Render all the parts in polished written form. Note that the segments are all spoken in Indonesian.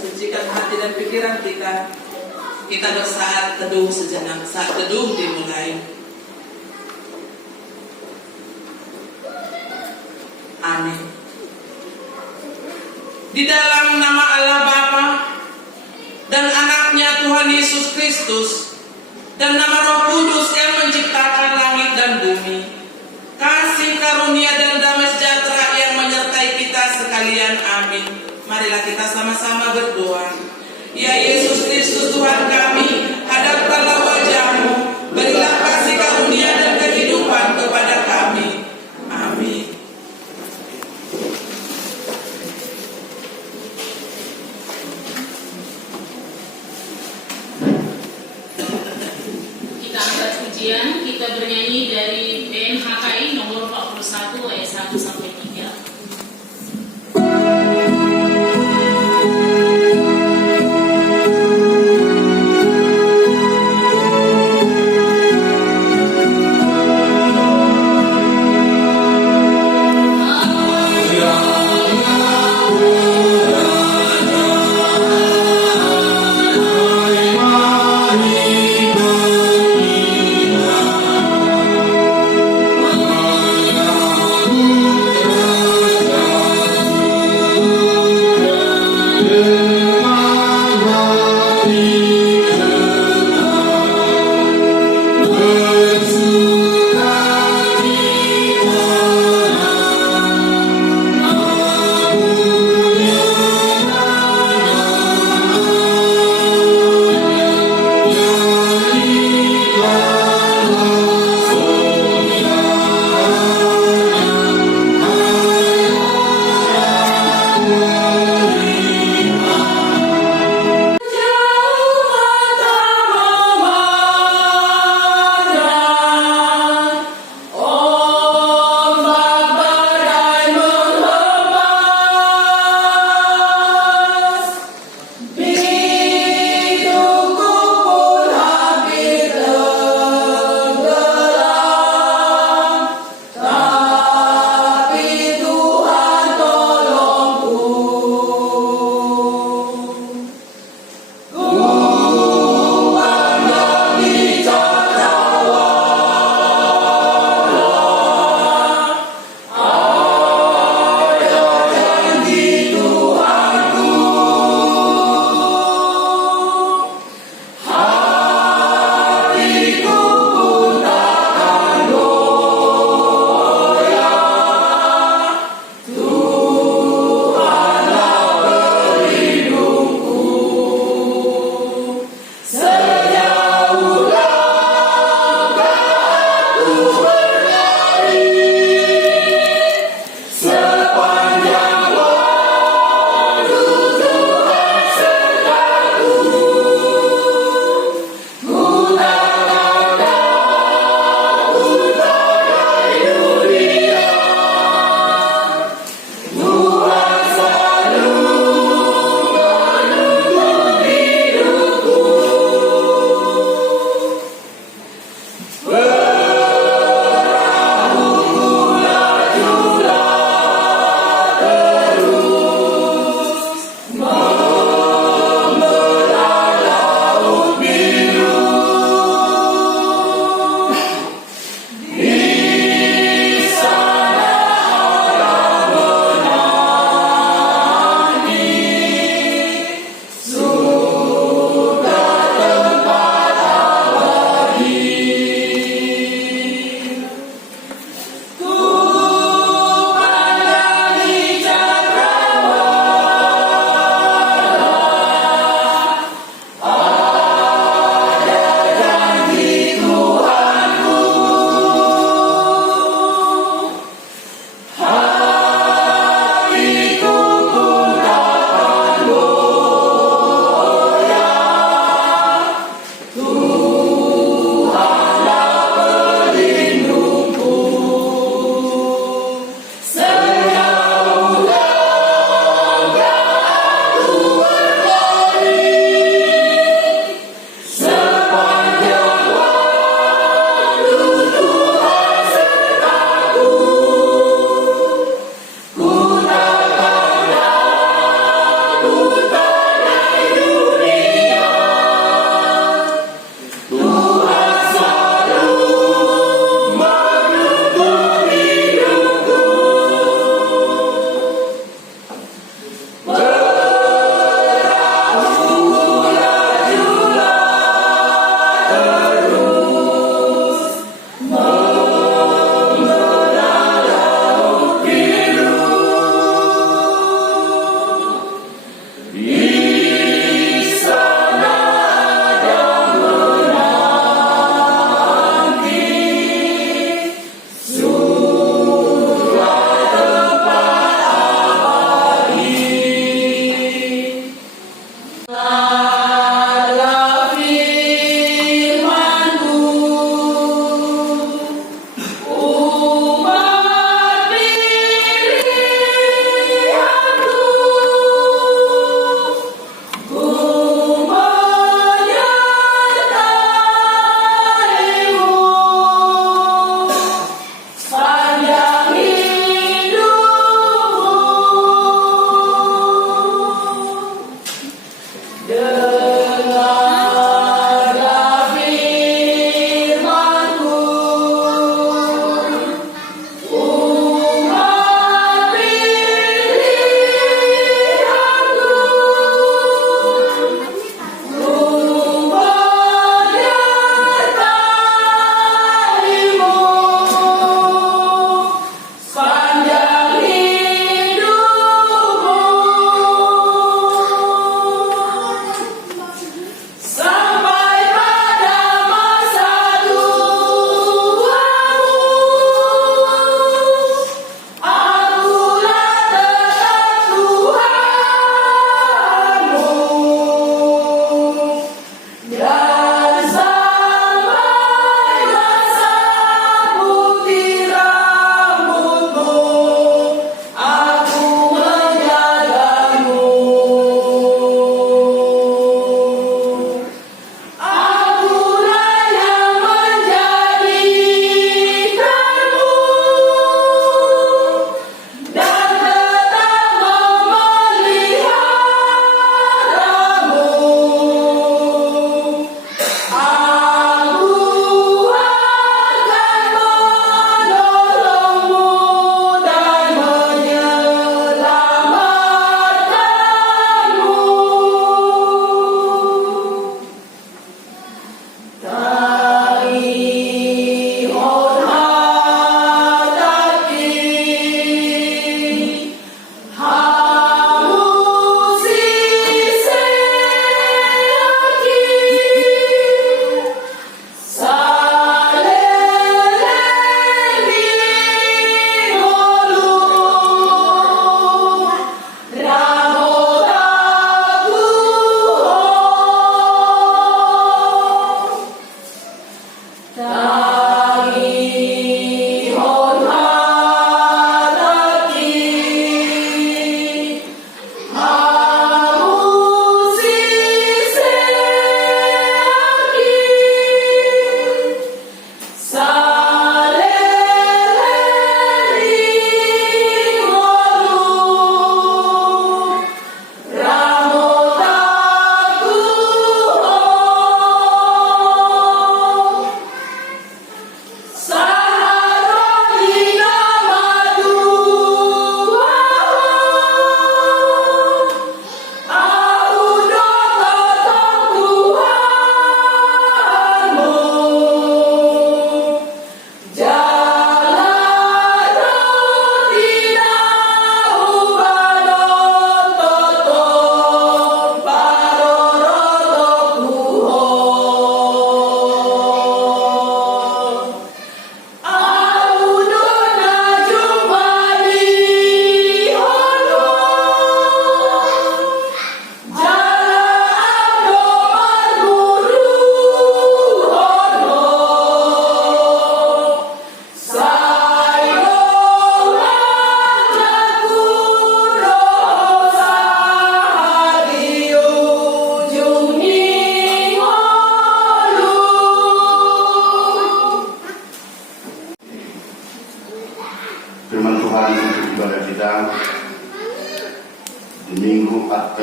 mensucikan hati dan pikiran kita. Kita bersaat teduh sejenak. Saat teduh dimulai. Amin. Di dalam nama Allah Bapa dan anaknya Tuhan Yesus Kristus dan nama Roh Kudus yang menciptakan langit dan bumi, kasih karunia dan damai sejahtera yang menyertai kita sekalian. Amin. Marilah kita sama-sama berdoa. Ya Yesus Kristus Tuhan kami, hadapkanlah wajah-Mu, berilah kasih karunia dan kehidupan kepada kami. Amin. Kita angkat pujian, kita bernyanyi dari BMHKI nomor 41 ayat 1 sampai 3.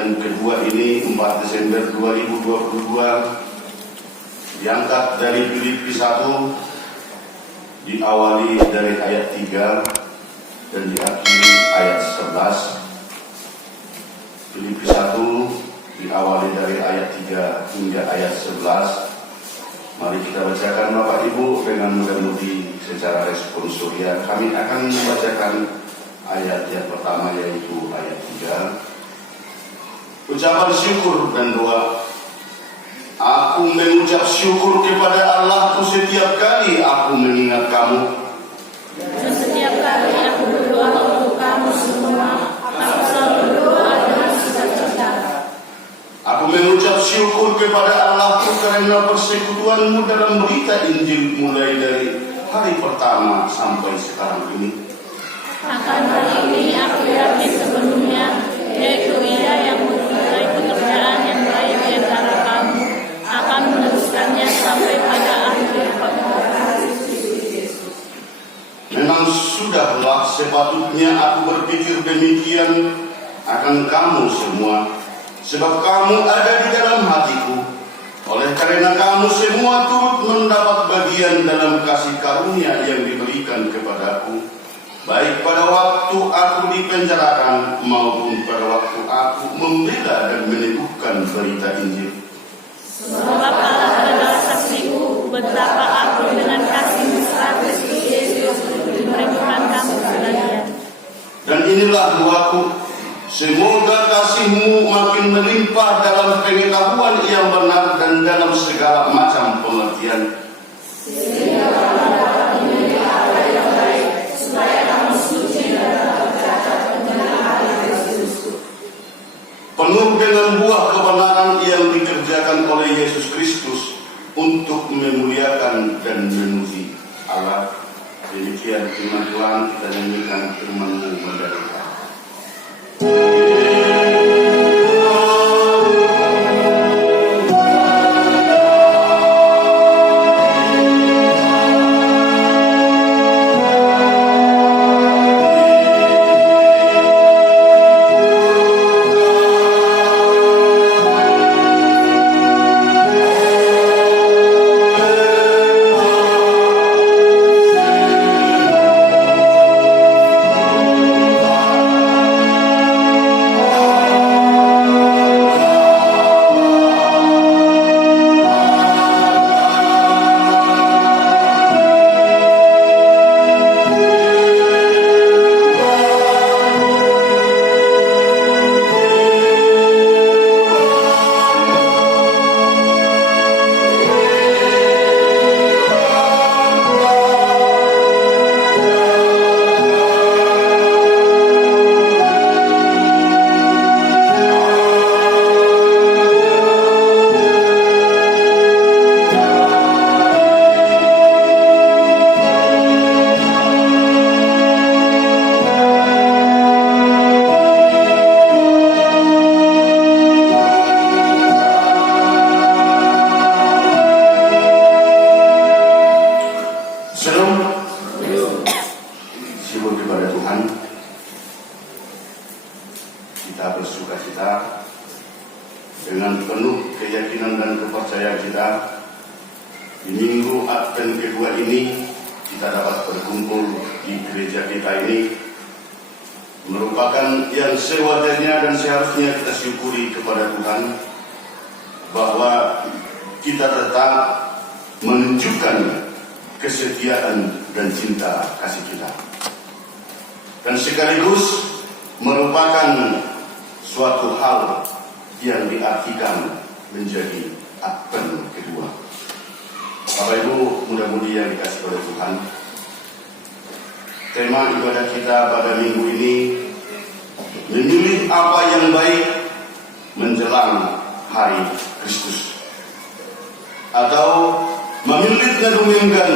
dan kedua ini 4 Desember 2022 diangkat dari Filipi 1, diawali dari ayat 3 dan diakhiri ayat 11. Filipi 1 diawali dari ayat 3 hingga ayat 11. Mari kita bacakan Bapak Ibu dengan mudah-mudi secara responsorial. Kami akan membacakan ayat yang pertama yaitu ayat 3. Ucapan syukur dan doa. Aku mengucap syukur kepada Allahku setiap kali aku mengingat kamu. Dan setiap kali aku berdoa untuk kamu semua, aku selalu berdoa dengan sukacita. Aku mengucap syukur kepada Allahku karena persekutuanmu dalam berita Injil mulai dari hari pertama sampai sekarang ini. Akan hal ini aku yakin sepenuhnya, yaitu Ia yang memulai pekerjaan yang baik di antara kamu akan meneruskannya sampai pada akhir pengorbanan. Memang sudahlah sepatutnya aku berpikir demikian akan kamu semua, sebab kamu ada di dalam hatiku. Oleh karena kamu semua turut mendapat bagian dalam kasih karunia yang diberikan kepadaku, baik pada waktu aku dipenjarakan maupun pada waktu aku membela dan meneguhkan berita Injil. Sebab Allah adalah saksiku betapa aku dengan kasih mesra Kristus Yesus merindukan kamu sekalian. Dan inilah doaku, semoga kasihmu makin melimpah dalam pengetahuan yang benar dan dalam segala macam pengertian. Penuh dengan buah kebenaran yang dikerjakan oleh Yesus Kristus untuk memuliakan dan memuji Allah. Demikian firman Tuhan, kita nyanyikan firman-Mu mendadak. Dengan penuh keyakinan dan kepercayaan kita, di minggu Advent kedua ini kita dapat berkumpul di gereja kita ini, merupakan yang sewajarnya dan seharusnya kita syukuri kepada Tuhan bahwa kita tetap menunjukkan kesetiaan dan cinta kasih kita, dan sekaligus merupakan suatu hal yang diartikan menjadi Advent kedua. Bapak Ibu mudah-mudi yang dikasih oleh Tuhan, tema ibadah kita pada minggu ini memilih apa yang baik menjelang hari Kristus, atau memilih ngedumingkan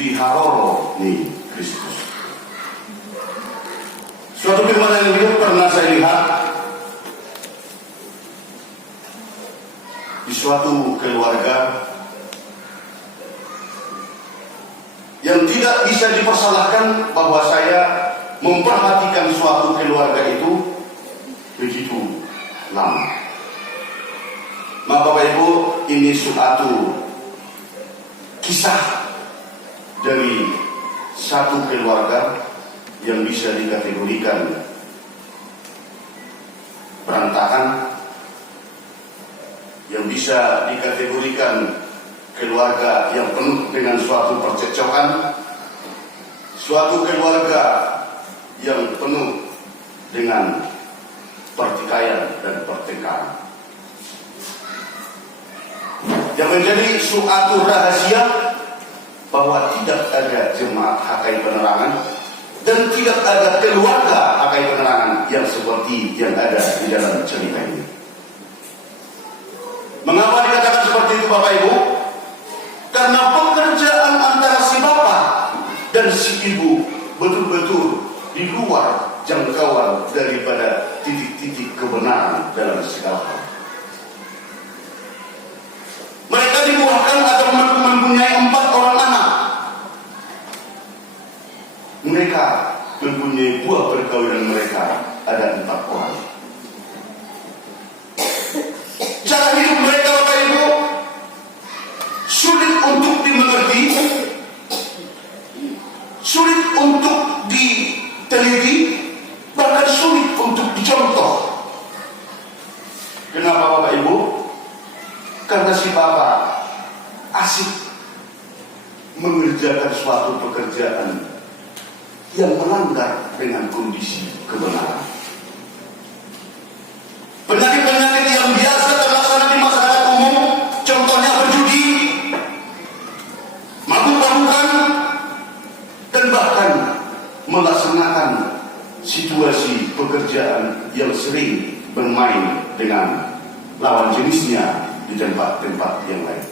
di haroro ni Kristus. Suatu firman yang hidup pernah saya lihat di suatu keluarga yang tidak bisa dipersalahkan bahwa saya memperhatikan suatu keluarga itu begitu lama. Maka Bapak Ibu, ini suatu kisah dari satu keluarga yang bisa dikategorikan berantakan, yang bisa dikategorikan keluarga yang penuh dengan suatu percekcokan, suatu keluarga yang penuh dengan pertikaian dan pertengkaran. Yang menjadi suatu rahasia bahwa tidak ada jemaat HKI Penerangan dan tidak ada keluarga HKI Penerangan yang seperti yang ada di dalam cerita ini. Mengapa dikatakan seperti itu Bapak Ibu? Karena pekerjaan antara si bapak dan si ibu betul-betul di luar jangkauan daripada titik-titik kebenaran dalam segala hal. Mereka dibuahkan atau mempunyai 4 orang anak. Mereka mempunyai buah perkawinan mereka ada 4 orang. Cara hidup mereka Bapak Ibu sulit untuk dimengerti, sulit untuk diteliti, bahkan sulit untuk dicontoh. Kenapa Bapak Ibu? Karena si bapak asik mengerjakan suatu pekerjaan yang melanggar dengan kondisi kebenaran. Penyakit-penyakit yang biasa terlaksana di masyarakat umum, contohnya berjudi, mabuk-mabukan, dan bahkan melaksanakan situasi pekerjaan yang sering bermain dengan lawan jenisnya di tempat-tempat yang lain.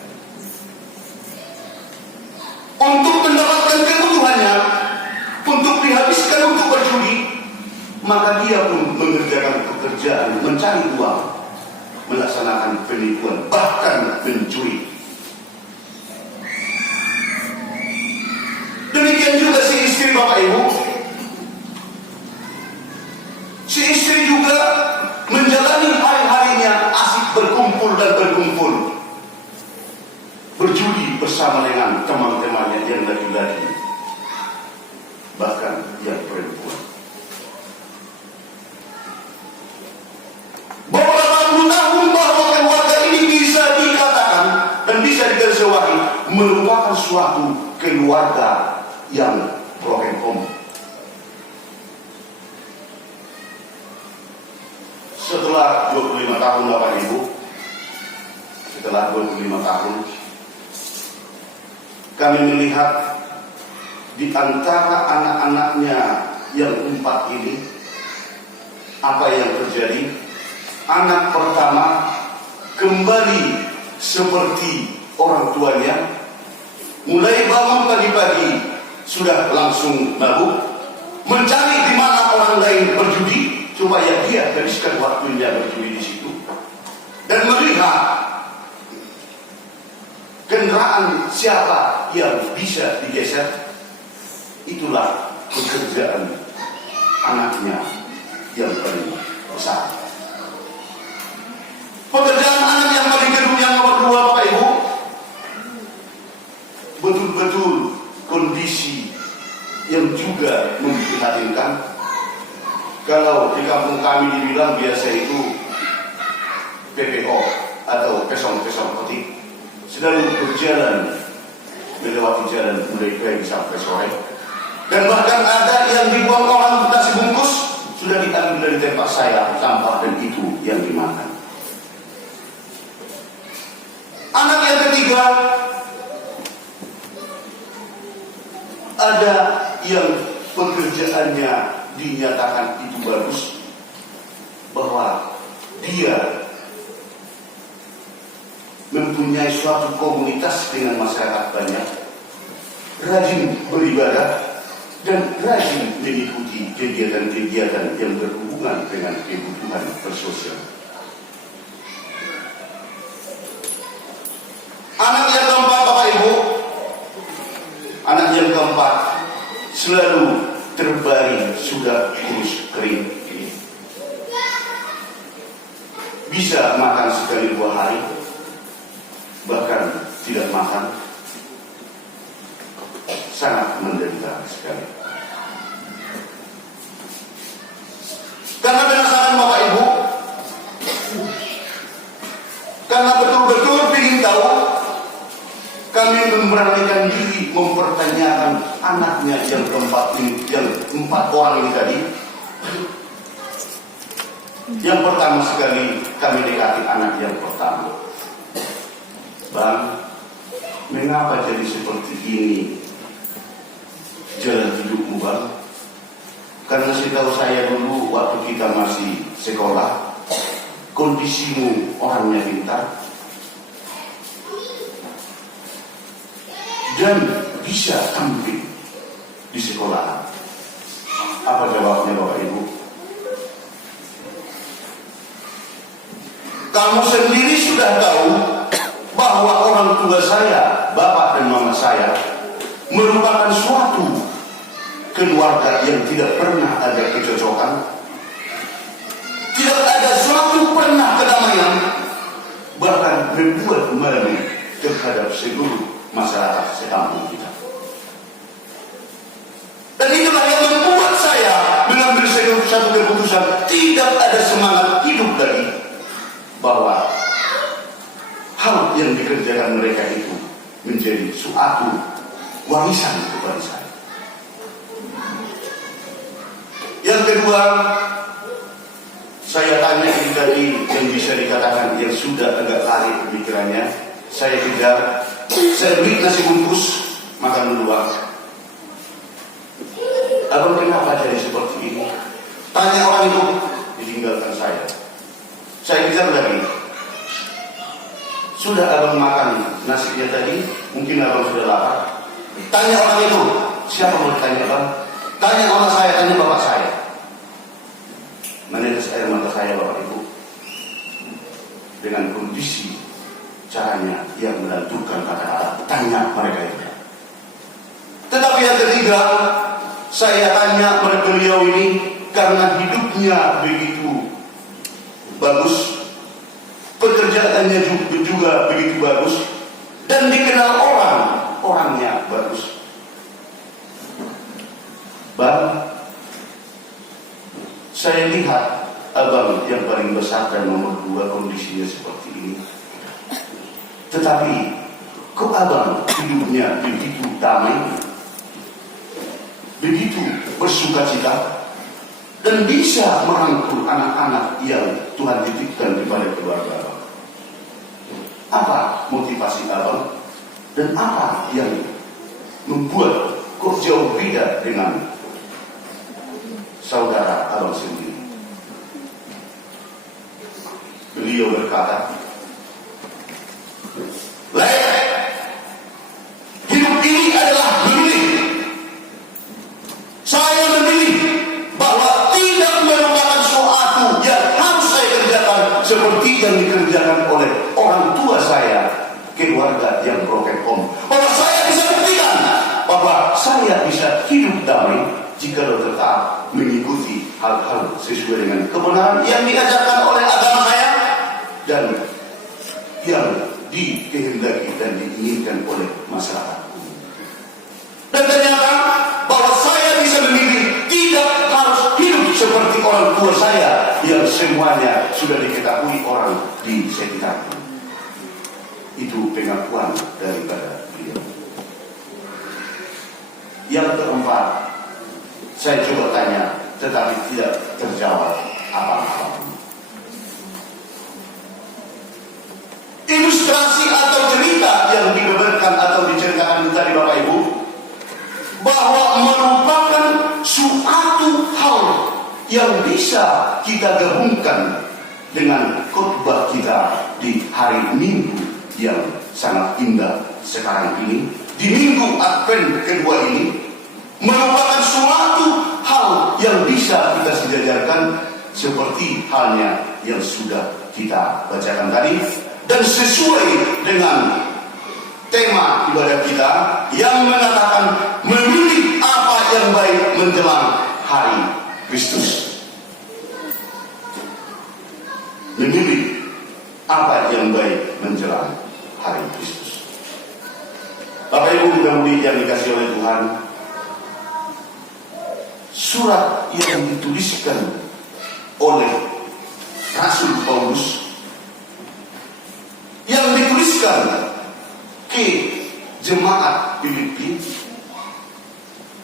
Untuk mendapatkan kebutuhannya, untuk dihabiskan untuk berjudi, maka dia pun mengerjakan pekerjaan mencari uang, melaksanakan penipuan, bahkan mencuri. Demikian juga si istri Bapak Ibu. Si istri juga menjalani hari-harinya asik berkumpul dan berkumpul, berjudi bersama dengan teman-temannya yang laki-laki, bahkan yang perempuan. Beberapa puluh tahun bahwa keluarga ini bisa dikatakan dan bisa digarisbawahi merupakan suatu keluarga yang broken home. Setelah 25 tahun Bapak Ibu, setelah 25 tahun, kami melihat di antara anak-anaknya yang 4 ini, apa yang terjadi? Anak pertama kembali seperti orang tuanya, mulai bangun pagi-pagi sudah langsung mabuk, mencari di mana orang lain berjudi supaya dia habiskan waktunya berjudi di situ, dan melihat kendaraan siapa yang bisa digeser. Itulah pekerjaan anaknya yang paling besar. Pekerjaan anak yang paling kedua, yang nomor 2 Bapak Ibu, betul-betul kondisi yang juga memprihatinkan. Kalau di kampung kami dibilang biasa itu PPO atau pesong-pesong petik, sedang berjalan melewati jalan mulai pagi sampai sore, dan bahkan ada yang dibuang orang nasi bungkus sudah diambil dari tempat saya sampah dan itu yang dimakan. Anak yang ketiga, ada yang pekerjaannya dinyatakan itu bagus, bahwa dia mempunyai suatu komunitas dengan masyarakat banyak, rajin beribadah, dan rajin mengikuti kegiatan-kegiatan yang berhubungan dengan kebutuhan bersosial. Anak yang keempat Bapak Ibu, anak yang keempat selalu terbaring sudah kurus kering. bisa makan sekali 2 hari, bahkan tidak makan, sangat menderita sekali. Karena penasaran Bapak Ibu, karena betul-betul ingin tahu, kami memberanikan diri mempertanyakan anaknya yang 4 orang ini tadi. Yang pertama sekali kami dekati anak yang pertama. Bang, mengapa jadi seperti ini jalan hidupmu, Bang? Karena setahu saya dulu waktu kita masih sekolah, kondisimu orangnya pintar dan bisa tampil di sekolah. Apa jawabnya Bapak Ibu? Kamu sendiri sudah tahu bahwa orang tua saya, bapak dan mama saya, merupakan suatu keluarga yang tidak pernah ada kecocokan, tidak ada suatu pernah kedamaian, bahkan membuat malu terhadap seluruh masyarakat sekampung kita. Dan itulah yang membuat saya mengambil satu keputusan, tidak ada semangat hidup lagi, bahwa hal yang dikerjakan mereka itu menjadi suatu warisan kepada saya. Yang kedua, saya tanya ini tadi yang bisa dikatakan yang sudah agak lari pemikirannya, saya kejar, saya beri nasi bungkus, makan dulu Bang. Abang kenapa jadi seperti ini? Tanya orang itu, ditinggalkan saya. Saya kejar lagi. Sudah abang makan nasinya tadi? Mungkin abang sudah lapar. Tanya orang itu, siapa mau ditanya Bang? Tanya orang saya, tanya bapak saya. Menetes air mata saya Bapak Ibu. Dengan kondisi caranya yang menentukan kata-kata, tanya mereka itu. Tetapi yang ketiga, saya tanya pada beliau ini karena hidupnya begitu bagus, pekerjaannya juga begitu bagus, dan dikenal orangnya bagus. Bang, saya lihat abang yang paling besar dan nomor 2 kondisinya seperti ini. Tetapi kok abang hidupnya begitu damai, begitu bersuka cita, dan bisa merangkul anak-anak yang Tuhan titipkan kepada keluarga abang? Apa motivasi abang? Dan apa yang membuat kok jauh beda dengan saudara abang sendiri? Beliau berkata, hidup ini adalah memilih. Saya memilih bahwa tidak merupakan suatu yang harus saya kerjakan seperti yang dikerjakan oleh orang tua saya, keluarga yang broken home. Bahwa saya bisa buktikan bahwa saya bisa hidup damai jika tetap mengikuti hal-hal sesuai dengan kebenaran yang diajarkan oleh agama saya dan yang dikehendaki dan diinginkan oleh masyarakat. Dan ternyata bahwa saya bisa memilih tidak harus hidup seperti orang tua saya yang semuanya sudah diketahui orang di sekitar. Itu pengakuan daripada beliau. Yang keempat, saya coba tanya, tetapi tidak terjawab apa-apa. Ilustrasi atau cerita yang dibeberkan atau diceritakan tadi Bapak Ibu, bahwa merupakan suatu hal yang bisa kita gabungkan dengan khotbah kita di hari Minggu yang sangat indah sekarang ini, di Minggu Advent kedua ini, merupakan suatu hal yang bisa kita sejajarkan seperti halnya yang sudah kita bacakan tadi, dan sesuai dengan tema ibadah kita yang mengatakan memilih apa yang baik menjelang hari Kristus. Memilih apa yang baik menjelang hari Kristus. Bapak Ibu mudah-mudahan yang dikasih oleh Tuhan, surat yang dituliskan oleh Rasul Paulus, yang dituliskan ke jemaat Filipi,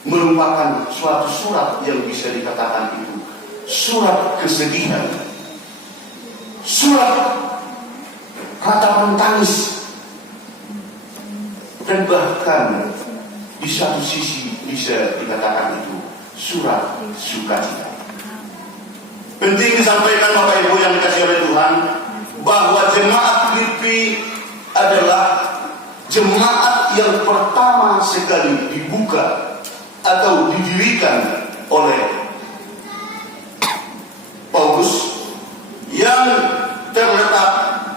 merupakan suatu surat yang bisa dikatakan itu surat kesedihan, surat ratapan tangis, dan bahkan di satu sisi bisa dikatakan itu surat sukacita. Penting disampaikan Bapak Ibu yang dikasih oleh Tuhan, bahwa jemaat Filipi adalah jemaat yang pertama sekali dibuka atau didirikan oleh Paulus, yang terletak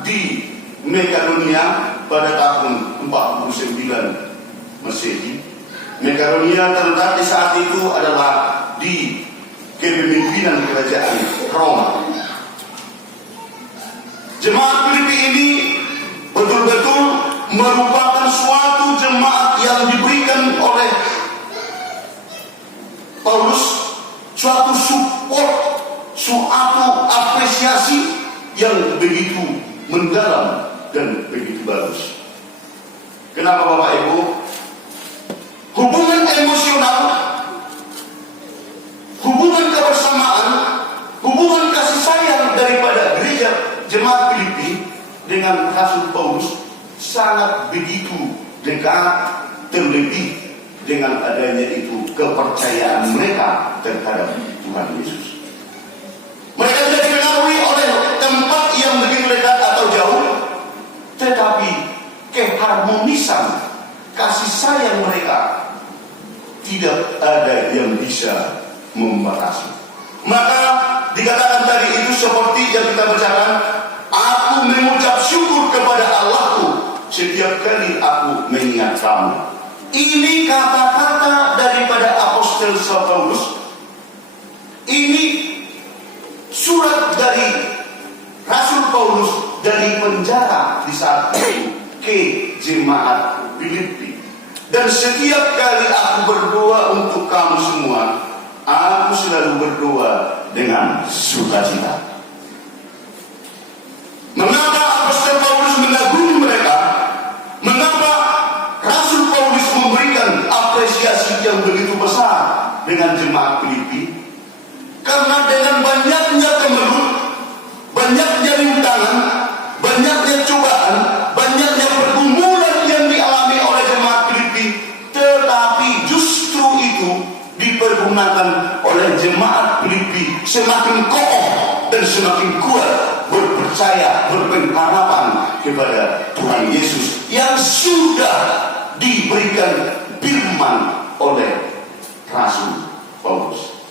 di Makedonia pada tahun 49 Masehi. Makedonia terletak di saat itu adalah di kepemimpinan kerajaan Roma. Jemaat Filipi ini betul-betul merupakan suatu jemaat yang diberikan oleh Paulus suatu support, suatu apresiasi yang begitu mendalam dan begitu bagus. Kenapa Bapak Ibu? Hubungan emosional, hubungan kebersamaan, hubungan kasih sayang daripada gereja jemaat Filipi dengan Rasul Paulus sangat begitu dekat, terlebih dengan adanya itu kepercayaan mereka terhadap Tuhan Yesus. Mereka tidak dipengaruhi oleh tempat yang begitu dekat atau jauh, tetapi keharmonisan kasih sayang mereka tidak ada yang bisa membatasi. Maka dikatakan tadi itu seperti yang kita bacakan, aku mengucap syukur kepada Allahku setiap kali aku mengingat kamu. Ini kata-kata daripada Apostel Paulus. Ini surat dari Rasul Paulus dari penjara di saat itu ke jemaat Filipi. Dan setiap kali aku berdoa untuk kamu semua, aku selalu berdoa dengan sukacita. Mengapa Apostel Paulus mengagumi mereka? Mengapa Rasul Paulus memberikan apresiasi yang begitu besar dengan jemaat Filipi? Karena dengan banyaknya kemelut, banyaknya rintangan, banyaknya cobaan, banyaknya pergumulan yang dialami oleh jemaat Filipi, tetapi justru itu dipergunakan oleh jemaat Filipi semakin kokoh dan semakin kuat berpercaya, berpengharapan kepada Tuhan Yesus yang sudah diberikan firman oleh Rasul Paulus.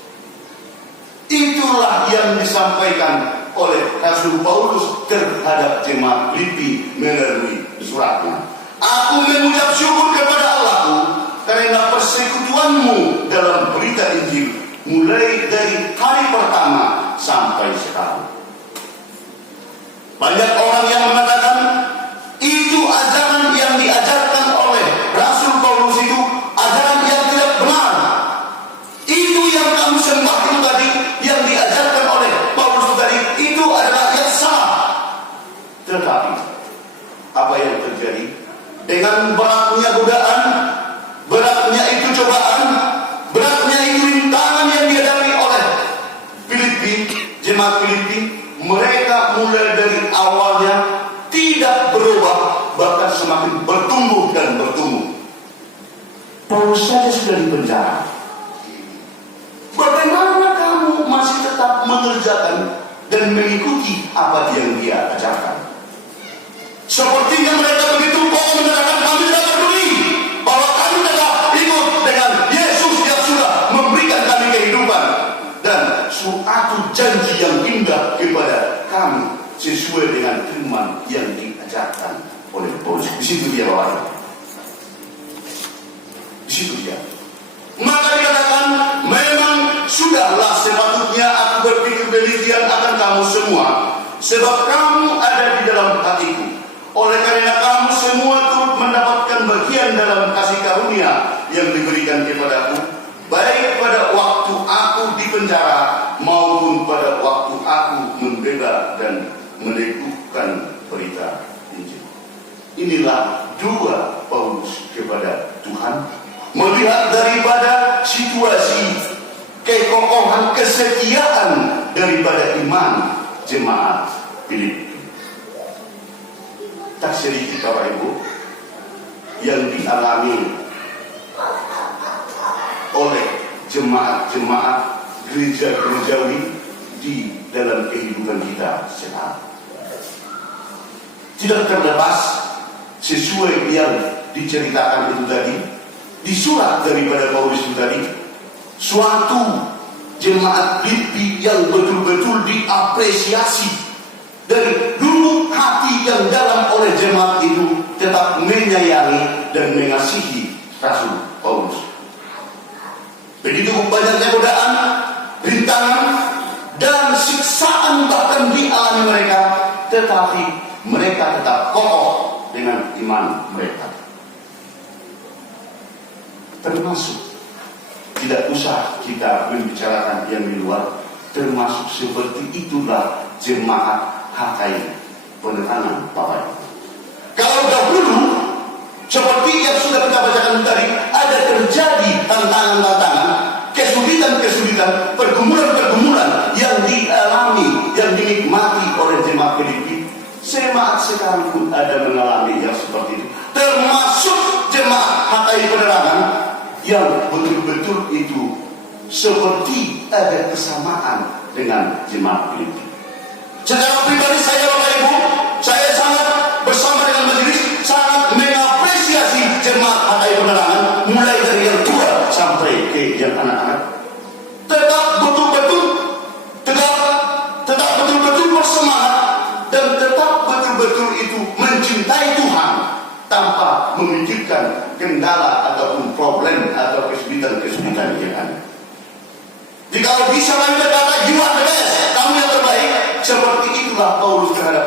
Itulah yang disampaikan oleh Rasul Paulus terhadap jemaat Filipi melalui suratnya. Aku mengucap syukur kepada Allahku karena persekutuanmu dalam berita Injil mulai dari hari pertama sampai sekarang. Banyak orang yang mengatakan itu ajaran yang diajarkan oleh Rasul Paulus itu ajaran yang tidak benar. Itu yang kamu sembah itu tadi, yang diajarkan oleh Paulus tadi, itu adalah yang salah. Tetapi apa yang terjadi dengan beratnya godaan, beratnya itu cobaan, beratnya itu rintangan yang dihadapi oleh Filipi, jemaat Filipi, mereka mulai dari awalnya tidak berubah, bahkan semakin bertumbuh dan bertumbuh. Paulus saja sudah dipenjara. Bagaimana kamu masih tetap mengerjakan dan mengikuti apa yang dia ajarkan? Sepertinya mereka begitu kokoh mengatakan kami tidak peduli, bahwa kami tetap ikut dengan Yesus yang sudah memberikan kami kehidupan dan suatu janji yang indah kepada kami sesuai dengan firman yang diajarkan oleh Paulus. Di situ dia Bapak. Di situ dia. Maka dikatakan memang sudahlah sepatutnya aku berpikir demikian akan kamu semua, sebab kamu ada di dalam mendapatkan bagian dalam kasih karunia yang diberikan kepadaku, baik pada waktu aku di penjara maupun pada waktu aku membela dan meneguhkan berita Injil. Inilah doa Paulus kepada Tuhan, melihat daripada situasi kekokohan kesetiaan daripada iman jemaat Filipi. Tak sedikit Bapak Ibu yang dialami oleh jemaat-jemaat gereja-gerejawi di dalam kehidupan kita sekarang. Tidak terlepas sesuai yang diceritakan itu tadi, di surat daripada Paulus itu tadi, suatu jemaat Filipi yang betul-betul diapresiasi dari lubuk hati yang dalam oleh jemaat itu, tetap menyayangi dan mengasihi Rasul Paulus. Begitu banyaknya godaan, rintangan, dan siksaan bahkan dialami mereka, tetapi mereka tetap kokoh dengan iman mereka. Termasuk, tidak usah kita membicarakan yang di luar, termasuk seperti itulah jemaat HKI Penerangan Bapak Ibu. Kalau dahulu seperti yang sudah kita bacakan tadi, ada terjadi tantangan-tantangan, kesulitan-kesulitan, pergumulan-pergumulan yang dialami, yang dinikmati oleh jemaat Filipi. Jemaat sekarang pun ada mengalami yang seperti itu, termasuk jemaat HKI Penerangan yang betul-betul itu seperti ada kesamaan dengan jemaat Filipi. Secara pribadi saya Bapak Ibu, saya sangat bersama dengan majelis sangat mengapresiasi jemaat HKI Penerangan, mulai dari yang tua sampai ke yang anak-anak. Tetap betul-betul bersemangat dan tetap betul-betul itu mencintai Tuhan tanpa memikirkan kendala ataupun problem atau kesulitan-kesulitan yang ada. Jika bisa kami berkata, you are the best, kamu yang terbaik, seperti itulah Paulus terhadap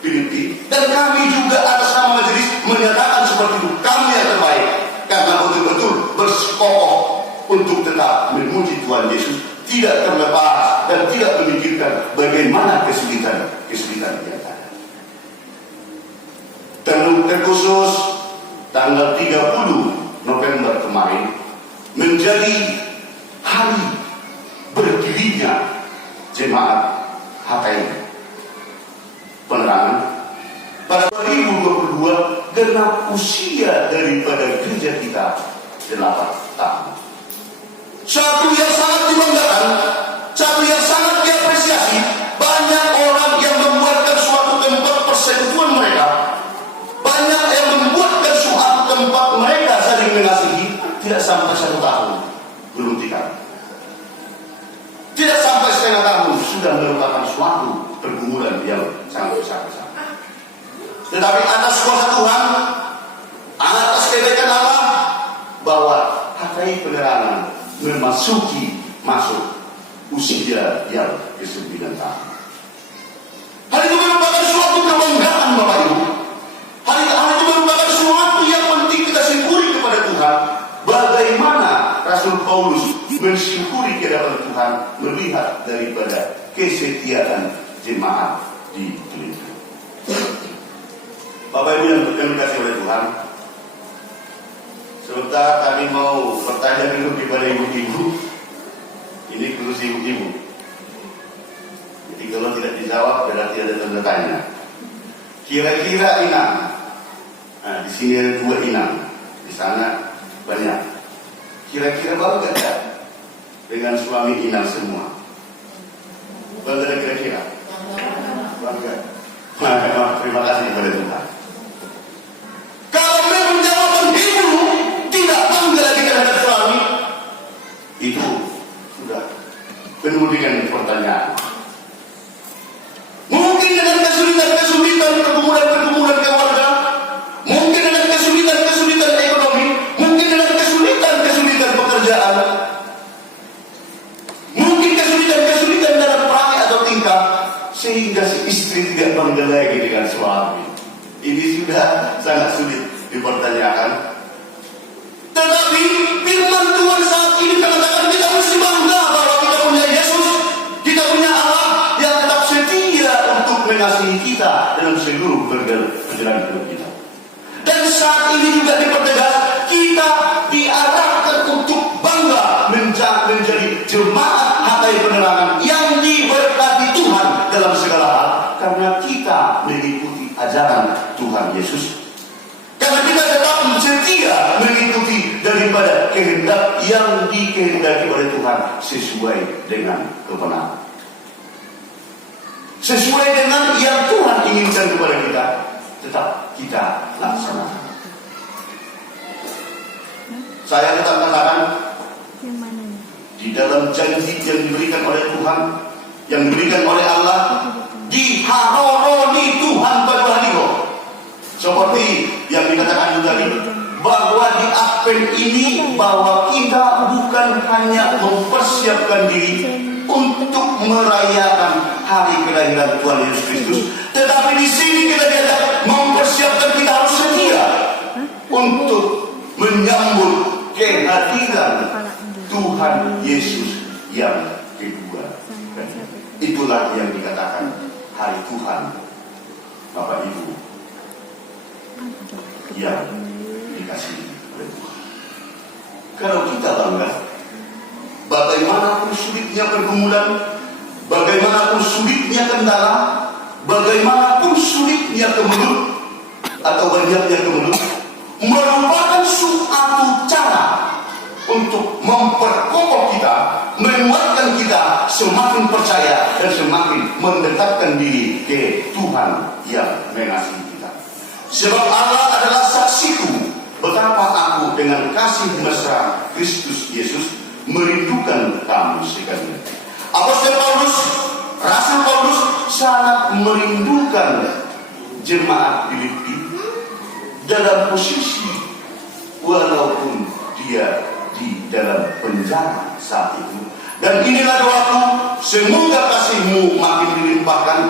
Filipi. Dan kami juga atas nama majelis menyatakan seperti itu, kamu yang terbaik, karena betul-betul bersekokoh untuk tetap memuji Tuhan Yesus, tidak terlepas dan tidak memikirkan bagaimana kesulitan yang ada. Terkhusus tanggal 30 November kemarin menjadi hari berdirinya jemaat HKI Penerangan pada 2022, genap usia daripada gereja kita 8 tahun. Satu yang sangat dibanggakan, satu yang sangat diapresiasi, banyak orang yang membuatkan suatu tempat persekutuan mereka, banyak yang membuatkan suatu tempat mereka saling mengasihi, tidak sampai 1 tahun belum tikar. Tidak sampai setengah tahun sudah merupakan suatu pergumulan yang sangat besar-besar. Tetapi atas kuasa Tuhan, atas kebaikan Allah, bahwa HKI Penerangan masuk usia yang ke-9 tahun. Hal itu merupakan suatu kebanggaan Bapak Ibu. Hal itu merupakan suatu yang penting kita syukuri kepada Tuhan. Bagaimana Rasul Paulus mensyukuri kehadiran Tuhan melihat daripada kesetiaan jemaat di Filipi. Bapak Ibu yang dikasihi oleh Tuhan, sebentar kami mau bertanya dulu kepada ibu-ibu. Ini kursi ibu-ibu. Jadi kalau tidak dijawab berarti ada tanda tanya. Kira-kira inang. Nah, di sini ada 2 inang, di sana banyak. Kira-kira bangga tak dengan suami inang semua? Bangga kira-kira? Bangga. Terima kasih kepada Tuhan. Kalau memang jawaban ibu tidak bangga lagi terhadap suami, itu sudah penuh dengan pertanyaan. Mungkin dengan kesulitan-kesulitan, pergumulan-pergumulan keluarga, mungkin dengan kesulitan-kesulitan ekonomi, mungkin dengan kesulitan-kesulitan pekerjaan, mungkin kesulitan-kesulitan dalam perangai atau tingkah, sehingga si istri tidak bangga lagi dengan suami. Ini sudah sangat sulit dipertanyakan. Tetapi firman Tuhan saat ini mengatakan kita mesti bangga bahwa kita punya Yesus, kita punya Allah yang tetap setia untuk mengasihi kita dalam seluruh perjalanan hidup kita. Dan saat ini juga dipertegas kita diarahkan untuk bangga menjadi jemaat HKI Penerangan yang diberkati Tuhan dalam segala hal karena kita mengikuti ajaran Tuhan Yesus. Karena kita tetap setia mengikuti daripada kehendak yang dikehendaki oleh Tuhan sesuai dengan kebenaran. Sesuai dengan yang Tuhan inginkan kepada kita, tetap kita laksanakan. Saya tetap katakan, di dalam janji yang diberikan oleh Tuhan, yang diberikan oleh Allah, diharoroni Tuhan pada hari seperti yang dikatakan tadi, bahwa di Advent ini bahwa kita bukan hanya mempersiapkan diri untuk merayakan hari kelahiran Tuhan Yesus Kristus, tetapi di sini kita diajak mempersiapkan kita harus setia untuk menyambut kehadiran Tuhan Yesus yang kedua. Itulah yang dikatakan hari Tuhan, Bapak Ibu yang dikasihi oleh Tuhan. Kalau kita bangga, bagaimanapun sulitnya pergumulan, bagaimanapun sulitnya kendala, bagaimanapun sulitnya kemelut atau banyaknya kemelut, merupakan suatu cara untuk memperkokoh kita, menguatkan kita semakin percaya dan semakin mendekatkan diri ke Tuhan yang mengasihi kita. Sebab Allah adalah saksiku betapa aku dengan kasih mesra Kristus Yesus merindukan kamu sekalian. Apostol Paulus, Rasul Paulus sangat merindukan jemaat Filipi dalam posisi walaupun dia di dalam penjara saat itu. Dan inilah doaku, semoga kasihmu makin dilimpahkan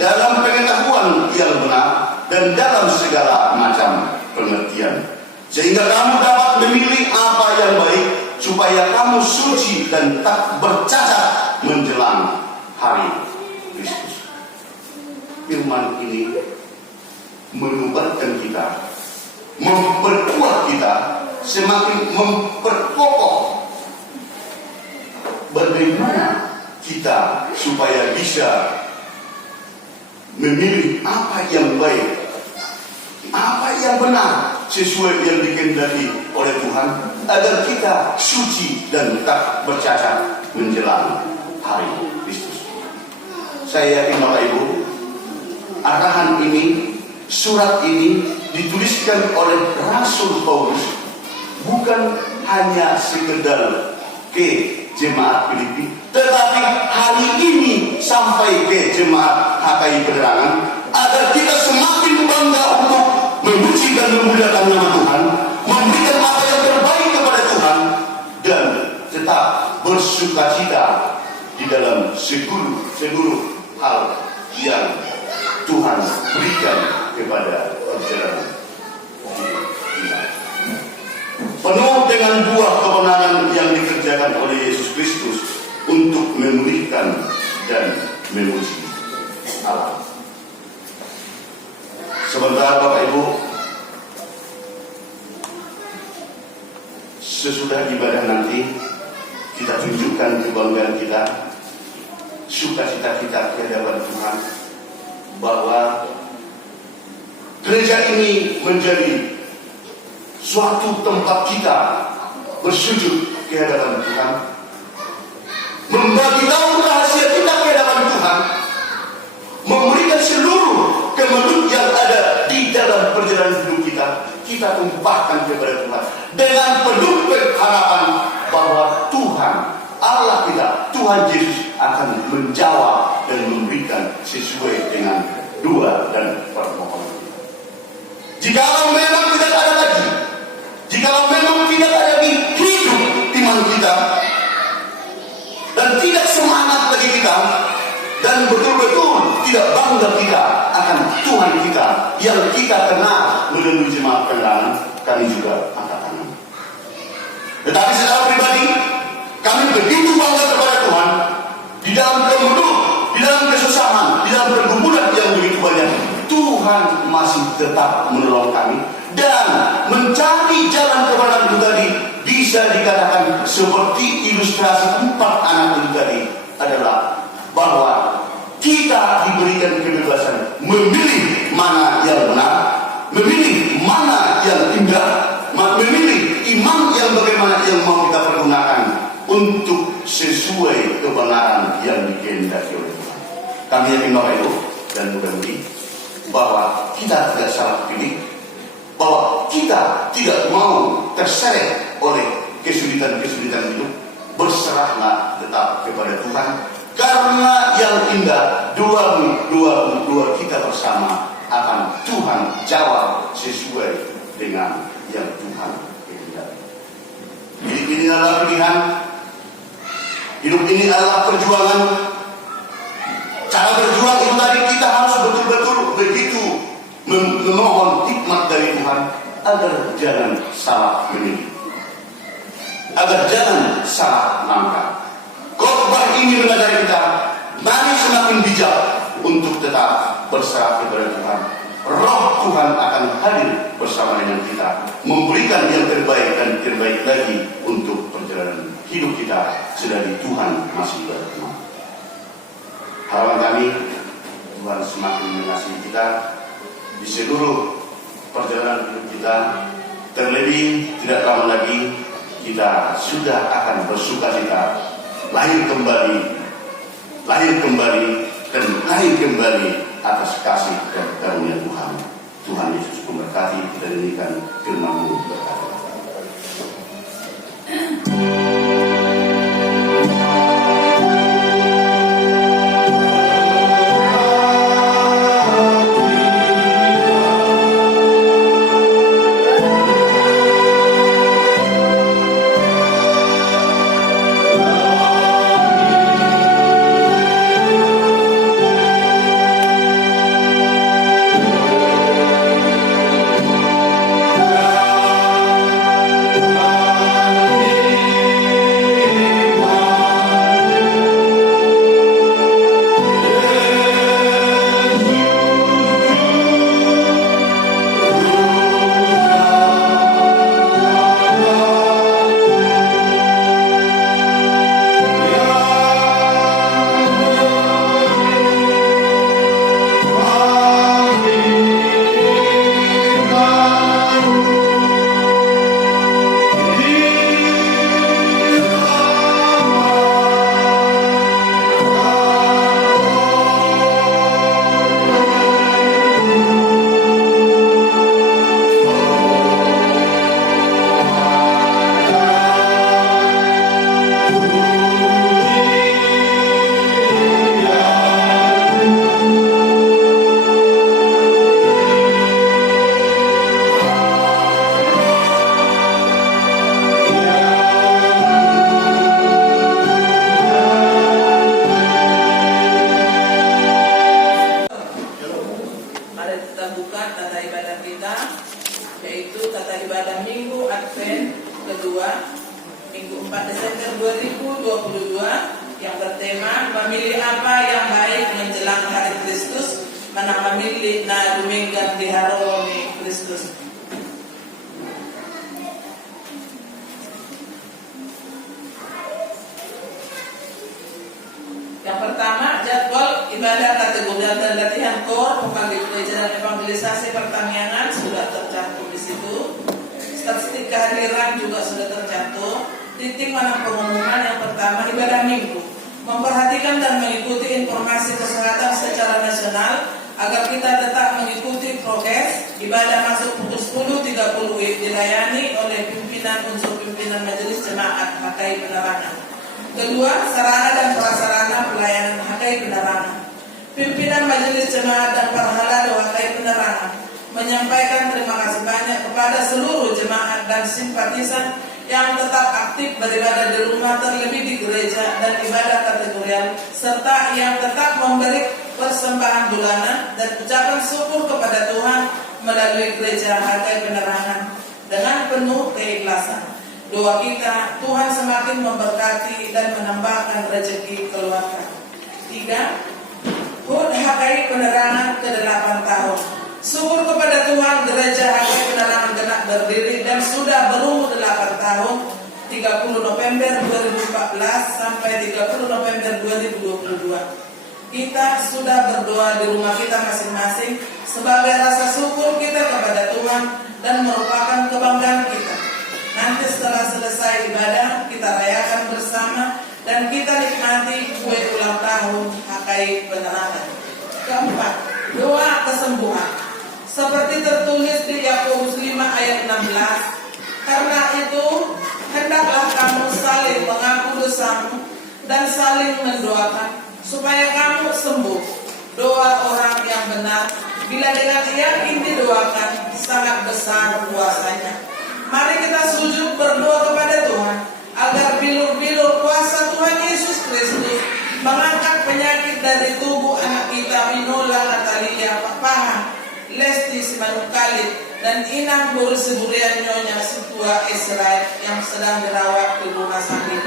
dalam pengetahuan yang benar dan dalam segala macam pengertian, sehingga kamu dapat memilih apa yang baik, supaya kamu suci dan tak bercacat menjelang hari Kristus. Firman ini menguatkan kita, memperkuat kita, semakin memperkokoh bagaimana kita supaya bisa memilih apa yang baik, apa yang benar sesuai yang dikehendaki oleh Tuhan, agar kita suci dan tak bercacat menjelang hari Kristus. Saya yakin Bapak Ibu, arahan ini, surat ini dituliskan oleh Rasul Paulus bukan hanya sekedar ke jemaat Filipi, tetapi hari ini sampai ke jemaat HKI Penerangan, agar kita semakin bangga untuk memuji dan memuliakan nama Tuhan, memberikan apa yang terbaik kepada Tuhan, dan tetap bersukacita di dalam seluruh hal yang Tuhan berikan kepada perjalanan kita. Penuh dengan buah kebenaran yang dikerjakan oleh Yesus Kristus untuk memulihkan dan memuji Allah. Sebentar Bapak Ibu, sesudah ibadah nanti kita tunjukkan kebanggaan kita, sukacita kita di hadapan Tuhan, bahwa gereja ini menjadi suatu tempat kita bersujud ke hadapan Tuhan, membagi tahu rahasia kita ke hadapan Tuhan, memberikan seluruh kemelut yang ada di dalam perjalanan hidup kita tumpahkan kepada Tuhan dengan penuh harapan bahwa Tuhan Allah kita, Tuhan Yesus akan menjawab dan memberikan sesuai dengan doa dan permohonan kita. Jikalau memang tidak ada lagi, jikalau memang tidak ada di hidup iman kita, dan tidak semangat lagi kita, dan betul-betul tidak bangga kita akan Tuhan kita yang kita kenal melalui jemaat pendanaan, kami juga angkat tangan. Tetapi secara pribadi, kami begitu bangga kepada Tuhan di dalam kemuduran, di dalam kesusahan, di dalam pergumulan yang begitu banyak. Tuhan masih tetap menolong kami dan mencari jalan kebenaran itu tadi bisa dikatakan seperti ilustrasi 4 anak itu tadi adalah bahwa kita diberikan kebebasan memilih mana yang benar, memilih mana yang indah, memilih iman yang bagaimana yang mau kita pergunakan untuk sesuai kebenaran yang dikehendaki oleh Tuhan. Kami yakin Bapak Ibu dan mudah-mudahan bahwa kita tidak salah pilih, bahwa kita tidak mau terseret oleh kesulitan-kesulitan hidup. Berserahlah tetap kepada Tuhan, karena yang indah 2022 kita bersama akan Tuhan jawab sesuai dengan yang Tuhan kehendaki. Hidup ini adalah pilihan, hidup ini adalah perjuangan. Cara berjuang itu tadi kita harus betul-betul begitu memohon hikmat dari Tuhan agar jangan salah memilih, agar jangan salah langkah. Khotbah ini mengajari kita mari semakin bijak untuk tetap berserah kepada Tuhan. Roh Tuhan akan hadir bersama dengan kita, memberikan yang terbaik dan terbaik lagi untuk perjalanan hidup kita selagi Tuhan masih berkenan. Harapan kami, Tuhan semakin mengasihi kita di seluruh perjalanan hidup kita. Terlebih tidak lama lagi kita sudah akan bersukacita lahir kembali dan lahir kembali atas kasih dan karunia Tuhan. Tuhan Yesus memberkati, kita dirikan firman-Mu berkata. yang bertema memilih apa yang baik menjelang hari Kristus, mana memilih na duminggan di haroni Kristus. Yang pertama, jadwal ibadah kategori dan latihan kor vokal di gereja dan evangelisasi pertanian sudah tercantum di situ. Statistik kehadiran juga sudah tercantum. Titik mana pengumuman yang pertama, ibadah minggu. Memperhatikan dan mengikuti informasi kesehatan secara nasional agar kita tetap mengikuti prokes. Ibadah masuk pukul 10.30 dilayani oleh pimpinan unsur pimpinan Majelis Jemaat HKI Penerangan. Kedua, sarana dan prasarana pelayanan HKI Penerangan. Pimpinan Majelis Jemaat dan para halado HKI Penerangan menyampaikan terima kasih banyak kepada seluruh jemaat dan simpatisan yang tetap aktif beribadah di rumah, terlebih di gereja dan ibadah kategorial, serta yang tetap memberi persembahan bulanan dan ucapan syukur kepada Tuhan melalui gereja Hargai Penerangan dengan penuh keikhlasan. Doa kita, Tuhan semakin memberkati dan menambahkan rezeki keluarga. 3. HUT Hargai Penerangan ke-8 tahun. Syukur kepada Tuhan, gereja Hargai Penerangan genap berdiri dan sudah berumur 8 tahun, 30 November 2014 sampai 30 November 2022. Kita sudah berdoa di rumah kita masing-masing sebagai rasa syukur kita kepada Tuhan dan merupakan kebanggaan kita. Nanti setelah selesai ibadah, kita rayakan bersama dan kita nikmati kue ulang tahun HKI Penerangan. 4. Doa kesembuhan. Seperti tertulis di Yakobus 5 ayat 16. Karena itu, hendaklah kamu saling mengaku dosamu dan saling mendoakan supaya kamu sembuh. Doa orang yang benar bila dengan yakin didoakan sangat besar kuasanya. Mari kita sujud berdoa kepada Tuhan agar bilur-bilur kuasa Tuhan Yesus Kristus mengangkat penyakit dari tubuh anak kita Minola Natalia Papahan, Lesti Simanukali dan Inang Bur Seburian Nyonya Situa Israel yang sedang dirawat di rumah sakit.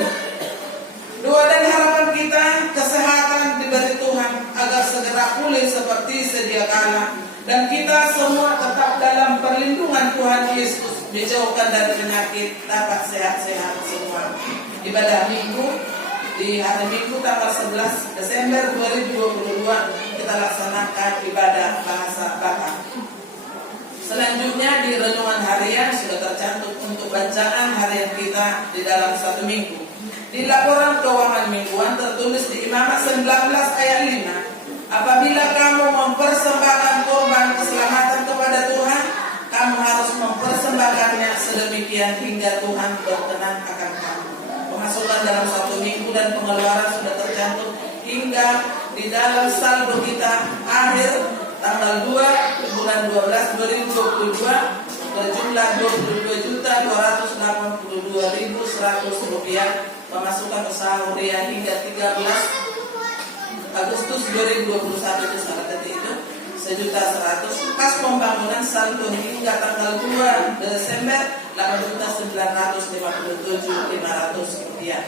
Doa dan harapan kita, kesehatan diberi Tuhan agar segera pulih seperti sedia kala. Dan kita semua tetap dalam perlindungan Tuhan Yesus, dijauhkan dari penyakit, dapat sehat-sehat semua. Ibadah minggu, di hari Minggu tanggal 11 Desember 2022, kita laksanakan ibadah bahasa Batak. Selanjutnya di renungan harian sudah tercantum untuk bacaan harian kita di dalam satu minggu. Di laporan keuangan mingguan tertulis di Imamat 19 ayat 5. Apabila kamu mempersembahkan korban keselamatan kepada Tuhan, kamu harus mempersembahkannya sedemikian hingga Tuhan berkenan akan kamu. Pemasukan dalam satu minggu dan pengeluaran sudah tercantum hingga di dalam saldo kita akhir tanggal 2 bulan 12 2022 berjumlah Rp22.282.100. Pemasukan usaha harian hingga 13 Agustus 2021 itu salah tadi itu 1.100.000. Kas pembangunan saldo hingga tanggal 2 Desember 8.957.500 rupiah.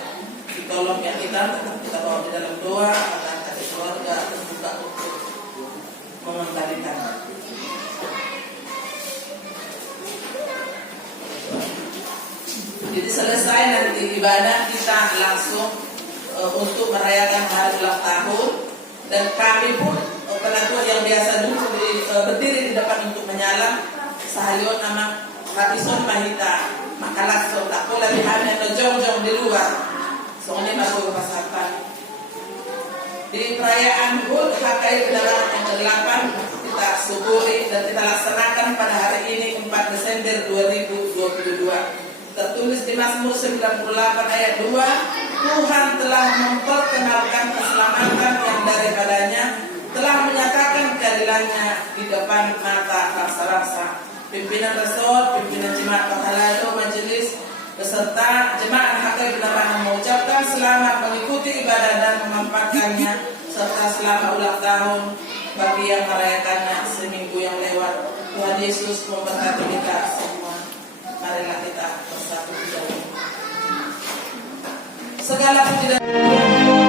Tolong yang kita bawa di dalam doa agar hati keluarga terbuka untuk mengembalikan. Jadi selesai nanti ibadah kita langsung untuk merayakan hari ulang tahun, dan kami pun pelaku yang biasa dulu berdiri di depan untuk menyala sahalion nama Ratison Mahita makalakso tak pula lihatnya no jong-jong di luar soalnya masuk pasapan. Di perayaan HUT HKI Penerangan yang ke-8 kita syukuri dan kita laksanakan pada hari ini 4 Desember 2022. Tertulis di Mazmur 98 ayat 2, Tuhan telah memperkenalkan keselamatan yang daripadanya, telah menyatakan keadilannya di depan mata bangsa-bangsa. Pimpinan resort, pimpinan jemaat Pahalado, majelis, beserta jemaat HKI Penerangan mengucapkan selamat mengikuti ibadah dan memanfaatkannya, serta selamat ulang tahun bagi yang merayakannya seminggu yang lewat. Tuhan Yesus memberkati kita semua. Marilah kita bersatu di dalam segala puji dan Yesus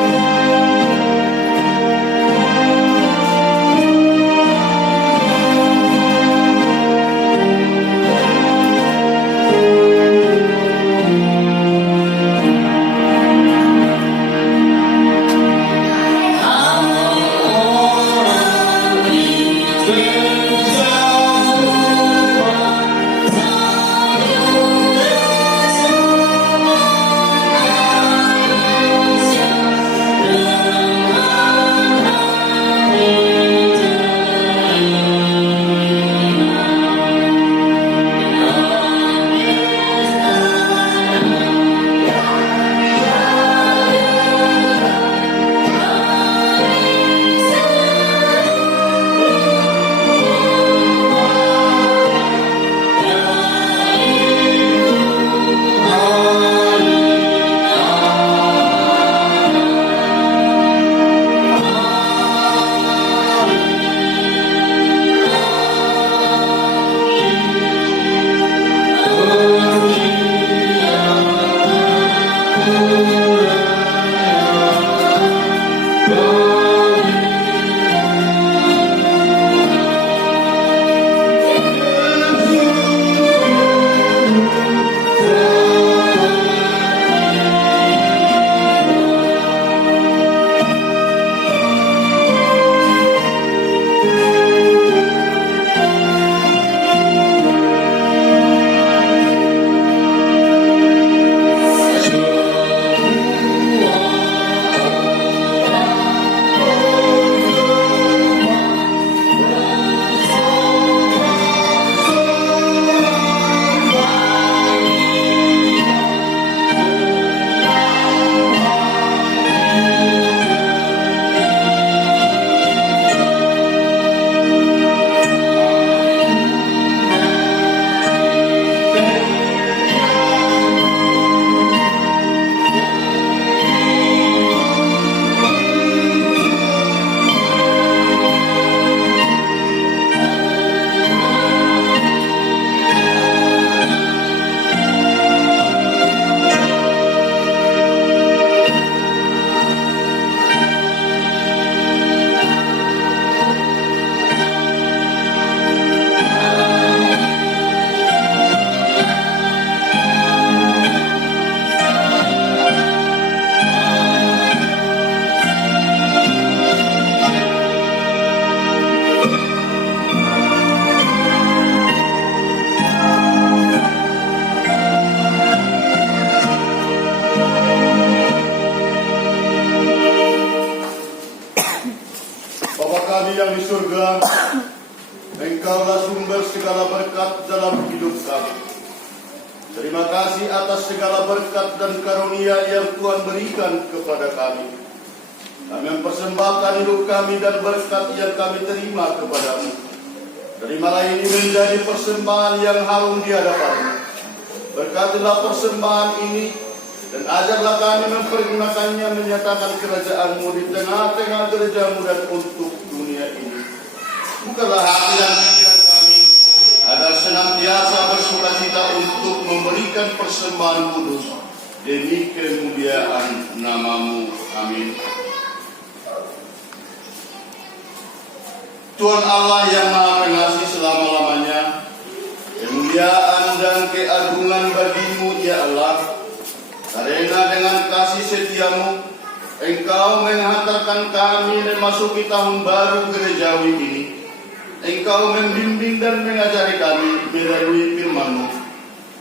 Engkaulah sumber segala berkat dalam hidup kami. Terima kasih atas segala berkat dan karunia yang Tuhan berikan kepada kami. Kami mempersembahkan hidup kami dan berkat yang kami terima kepadamu. Terimalah ini menjadi persembahan yang harum di hadapan-Mu. Berkatilah persembahan ini dan ajarlah kami mempergunakannya menyatakan kerajaan-Mu di tengah-tengah gereja-Mu dan untuk dunia ini. Bukalah hati dan pikiran kami agar senantiasa bersukacita untuk memberikan persembahan kudus demi kemuliaan nama-Mu. Amin. Tuhan Allah yang Maha Pengasih selama-lamanya, kemuliaan dan keagungan bagi-Mu ya Allah. Karena dengan kasih setia-Mu, Engkau menghantarkan kami memasuki tahun baru gerejawi ini. Engkau membimbing dan mengajari kami melalui firman-Mu,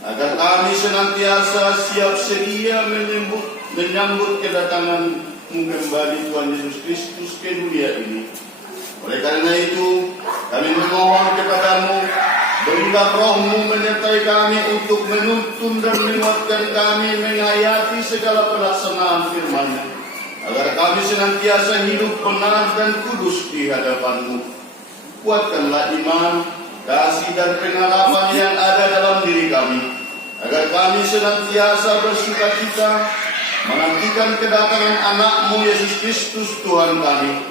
agar kami senantiasa siap sedia menyambut kedatangan-Mu kembali Tuhan Yesus Kristus ke dunia ini. Oleh karena itu, kami memohon kepada-Mu, berilah Roh-Mu menyertai kami untuk menuntun dan menguatkan kami menghayati segala pelaksanaan firman-Mu, agar kami senantiasa hidup benar dan kudus di hadapan-Mu. Kuatkanlah iman, kasih dan pengharapan yang ada dalam diri kami, agar kami senantiasa bersukacita menantikan kedatangan anak-Mu Yesus Kristus Tuhan kami,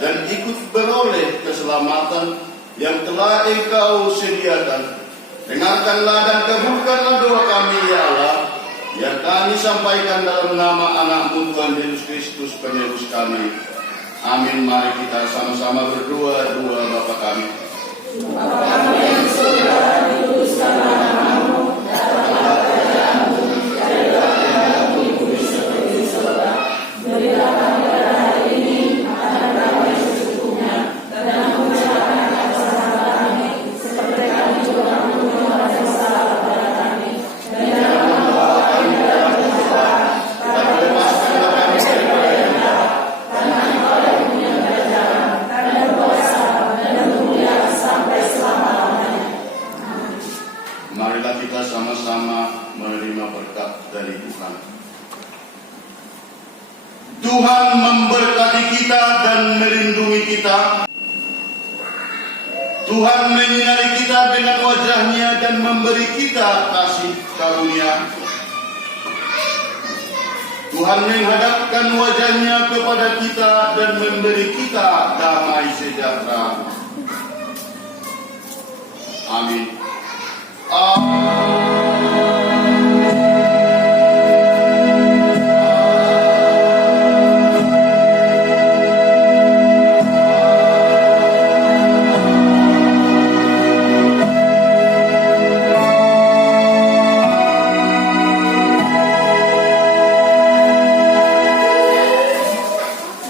dan ikut beroleh keselamatan yang telah Engkau sediakan. Dengarkanlah dan kabulkanlah doa kami ya Allah, yang kami sampaikan dalam nama anak-Mu Tuhan Yesus Kristus penebus kami. Amin. Mari kita sama-sama berdoa Bapa kami. Bapa kami yang di surga, dikuduskanlah nama-Mu, datanglah kerajaanmu, jadilah kehendakmu di bumi seperti di surga. Berilah kami pada hari ini makanan kami yang secukupnya, dan ampunilah kesalahan kami, seperti kami juga mengampuni orang yang salah kepada kami. Dan jangan membawa kami dalam pencobaan, tapi lepaskanlah kami daripada yang jahat. Karena Engkau yang punya kerajaan, dan kuasa, dan kemuliaan sampai selama-lamanya. Marilah kita sama-sama menerima berkat dari Tuhan. Tuhan memberkati kita dan melindungi kita. Tuhan menyinari kita dengan wajah-Nya dan memberi kita kasih karunia. Tuhan menghadapkan wajah-Nya kepada kita dan memberi kita damai sejahtera. Amin.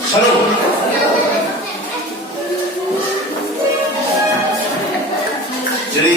Shalom. Jadi